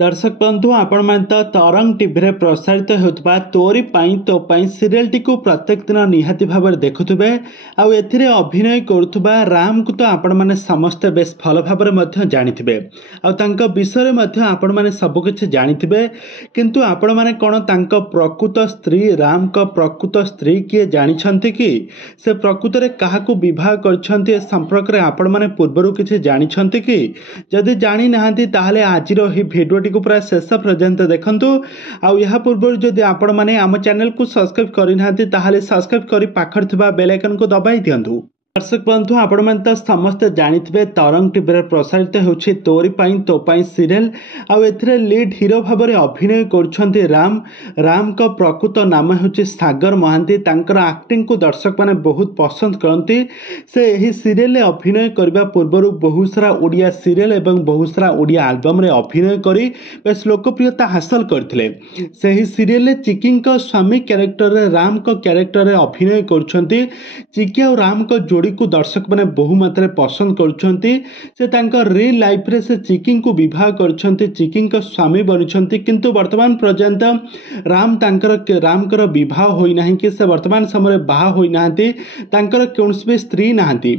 दर्शक बंधु आपण मैंने तो तरंग टीवी रे प्रसारित होता तोरी पाई तो पाई सीरियल टी प्रत्येक दिन निहाती भाव देखुवे आउ एथिरे अभिनय करुवा राम को तो आपण मैंने समस्ते बेस भल भाव जानिथिबे आउ तांका विषय में आपण मैंने सबकिछि जानिथिबे किंतु आपण मैंने कौन तांका प्रकृत स्त्री राम का प्रकृत स्त्री किए जानिछंती कि से प्रकृत रे काहाकू विवाह करछंती ए संपर्क रे आपण मैंने पूर्वरु किछि जानिछंती कि जदि जानि नाहांती ताहाले आजिर ही भिडियो को पूरा शेष पर्यंत देखंतु आउ या पूर्व जदि आपण माने आम चैनल को सब्सक्राइब करिनाहांती ताहाले सब्सक्राइब करी पाखर थिबा बेल आइकन को दबाई दियंतु। दर्शक बंधु आपण मैंने तो समस्ते जानिथिबे तरंग टीवी रे प्रसारित होछि तोरी पाई तो पाई सीरियल आउ एथिरे लीड हीरो भाव में अभिनय करछंती राम का प्रकृत नाम होछि सागर महांती तांकर एक्टिंग को दर्शक माने बहुत पसंद करती से यही सीरियल रे अभिनय करबा पूर्व बहुत सारा ओडिया सीरियल एवं बहुत सारा ओडिया एल्बम रे अभिनय करी बेस लोकप्रियता हासिल करथिले। सही सीरियल रे चिकिंग का स्वामी कैरेक्टर रे राम का कैरेक्टर रे अभिनय करछंती चिकी और राम का जोड़ी को दर्शक मैंने बहु मात्रा पसंद करछंती से तांकर रियल लाइफ रे से चिकिंग को विवाह करछंती चिकिंग का स्वामी बनिछंती किंतु वर्तमान पर्यंत राम कर विवाह होई नाही कि से वर्तमान समय बाहा होई नाहंती तांकर कौनसी भी स्त्री नाहंती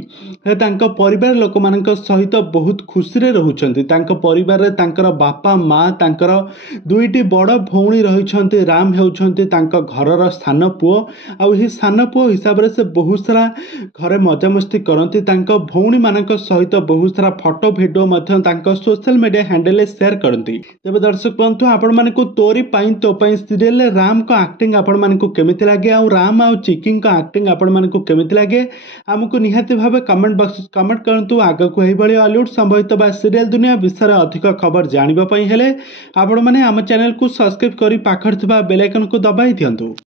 तांका परिवार लोक मानक सहित बहुत खुशी रे रहुछंती तांका परिवार रे तांकर बापा माँ तांकर दुईटी बड़ भौणी रहिछंती राम हेउछंती तांका घरर सान पुओ आउ ही सान पुओ हिसाब रे से बहुत सारा घरे मजामस्ती करती भौणी मान सहित बहुत सारा photo video social media handle share करती। तेज दर्शक बंधु आपण माने को तोरी पाई तो पाई सीरियल राम को एक्टिंग आपण माने को केमिति लागे आउ राम आउ चिकिंग का एक्टिंग आपण माने को केमिति लागे हमको निहाती भाव कमेंट बॉक्स कमेंट करंतु। आगे को एही भली हॉलीवुड संबंधित बा सीरियल दुनिया विषय अधिक खबर जानिबा पई हेले आपण माने हम चैनल को सब्सक्राइब करी पाखर थिबा बेल आइकन को दबाई दियंतु।